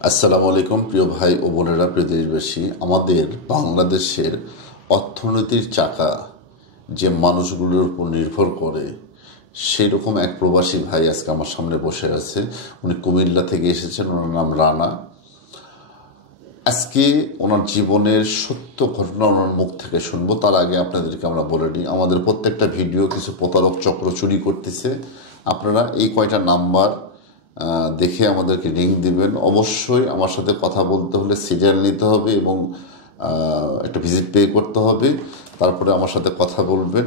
আসসালামু আলাইকুম প্রিয় ভাই ও বোনেরা, প্রিয় দেশবাসী। আমাদের বাংলাদেশের অর্থনীতির চাকা যে মানুষগুলোর উপর নির্ভর করে, সেই রকম এক প্রবাসী ভাই আজকে আমার সামনে বসে আছে। উনি কুমিল্লা থেকে এসেছেন, ওনার নাম রানা। আজকে ওনার জীবনের সত্য ঘটনা ওনার মুখ থেকে শুনবো। তার আগে আপনাদেরকে আমরা বলে নিই, আমাদের প্রত্যেকটা ভিডিও কিছু প্রতারক চক্র চুরি করতেছে। আপনারা এই কয়টা নাম্বার দেখে আমাদেরকে রিং দিবেন। অবশ্যই আমার সাথে কথা বলতে হলে সিরিয়াল নিতে হবে এবং একটা ভিজিট পে করতে হবে, তারপরে আমার সাথে কথা বলবেন।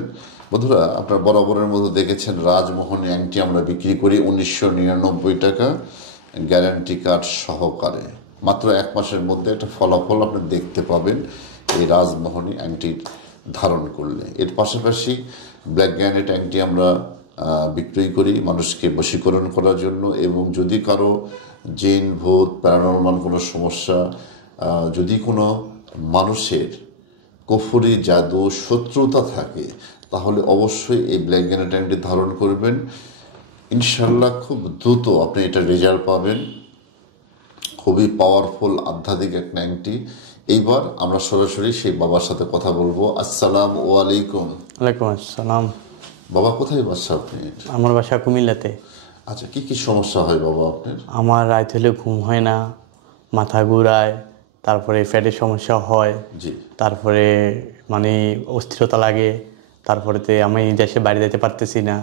বন্ধুরা, আপনার বরাবরের মতো দেখেছেন রাজমোহনী আংটি আমরা বিক্রি করি 1999 টাকা, গ্যারান্টি কার্ড সহকারে। মাত্র 1 মাসের মধ্যে একটা ফলাফল আপনি দেখতে পাবেন এই রাজমোহনী আংটির ধারণ করলে। এর পাশাপাশি ব্ল্যাক গ্যানেট আংটি আমরা বিক্রয় করি মানুষকে বশীকরণ করার জন্য। এবং যদি কারো জিন ভূত প্যারানরমাল কোনো সমস্যা, যদি কোনো মানুষের কুফরি জাদু শত্রুতা থাকে, তাহলে অবশ্যই এই ব্ল্যাক গ্যানেট আংটি ধারণ করবেন। ইনশাল্লাহ খুব দ্রুত আপনি এটা রেজাল্ট পাবেন। খুবই পাওয়ারফুল আধ্যাত্মিক এক আংটি। এইবার আমরা সরাসরি সেই বাবার সাথে কথা বলবো। আসসালামু আলাইকুম। ওয়ালাইকুম আসসালাম। বাবা, কোথায় বাসা আপনি? আমার বাসা কুমিল্লাতে। আচ্ছা, কি কি সমস্যা হয় বাবা আপনার? আমার রাত হলে ঘুম হয় না, মাথা ঘুরায়, তারপরে পেটের সমস্যা হয়, জি। তারপরে মানে অস্থিরতা লাগে, তারপরেতে আমি দেশে বাড়ি যেতে পারতেছি না,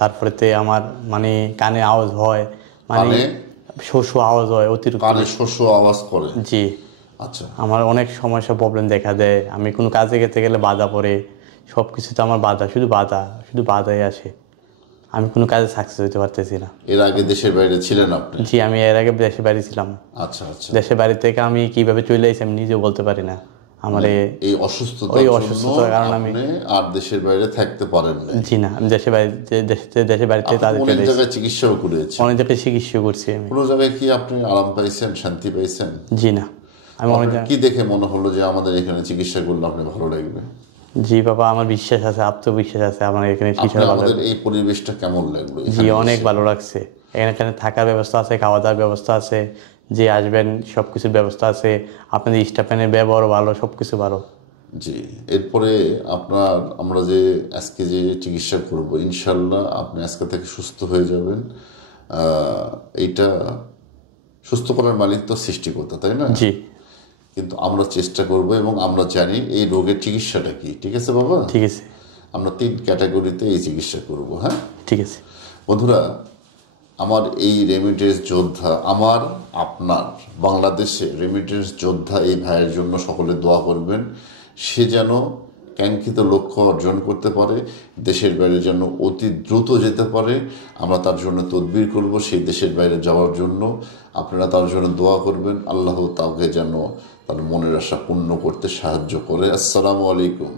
তারপরেতে আমার মানে কানে আওয়াজ হয়, মানে শোষো আওয়াজ হয় অতিরিক্ত, কানে শোষো আওয়াজ করে। জি। আচ্ছা, আমার অনেক সমস্যা প্রবলেম দেখা দেয়। আমি কোনো কাজে যেতে গেলে বাধা পড়ে, সব কিছুতে আমার বাধা, শুধু বাধাই আসে। আমি কোনো কাজে সাকসেস হতে পারতেছি না। এর আগে দেশের বাইরে ছিলেন আপনি? জি, আমি এর আগে দেশে বাড়ি ছিলাম। আচ্ছা আচ্ছা। দেশে বাড়ি থেকে আমি কিভাবে চলে আসি আমি নিজেও বলতে পারি না। আমার এই অসুস্থতার কারণে আমি আর দেশের বাইরে থাকতে পারেন না? জি না, আমি দেশে বাড়িতে তাদের অনেক জায়গায় চিকিৎসাও করেছেন? অনেক জায়গায় চিকিৎসা করছি আমি। কোনো জায়গায় কি আপনি আরাম পাইছেন, শান্তি পাইছেন? জি না, আমি অনেক কি দেখে মনে হলো যে আমাদের এখানে চিকিৎসা করলে আপনি ভালো লাগবে? জি বাবা, আমার বিশ্বাস আছে, আত্মবিশ্বাস আছে আমার এখানে। আমাদের এই পরিবেশটা কেমন লাগলো? জি, অনেক ভালো লাগছে। এখানে থাকার ব্যবস্থা আছে, খাওয়া দাওয়ার ব্যবস্থা আছে, যে আসবেন সব কিছুর ব্যবস্থা আছে, আপনাদের স্টাফের ব্যবহার ভালো, সব কিছু ভালো। জি। এরপরে আমরা যে আজকে যে চিকিৎসা করব, ইনশাল্লাহ আপনি আজকে থেকে সুস্থ হয়ে যাবেন। এইটা সুস্থ করার মালিক তো সৃষ্টিকর্তা, তাই না? জি। কিন্তু আমরা চেষ্টা করব এবং আমরা জানি এই রোগের চিকিৎসাটা কি। ঠিক আছে বাবা? ঠিক আছে। আমরা 3 ক্যাটাগরিতে এই চিকিৎসা করব। হ্যাঁ, ঠিক আছে। বন্ধুরা, আমার এই রেমিটেন্স যোদ্ধা, আমার আপনার বাংলাদেশে রেমিটেন্স যোদ্ধা এই ভাইয়ের জন্য সকলে দোয়া করবেন। সে যেন কাঙ্ক্ষিত লক্ষ্য অর্জন করতে পারে, দেশের বাইরে যেন অতি দ্রুত যেতে পারে। আমরা তার জন্য তদবির করব সেই দেশের বাইরে যাওয়ার জন্য। আপনারা তার জন্য দোয়া করবেন, আল্লাহ তাকে যেন তার মনের আশা পূর্ণ করতে সাহায্য করে। আসসালামু আলাইকুম।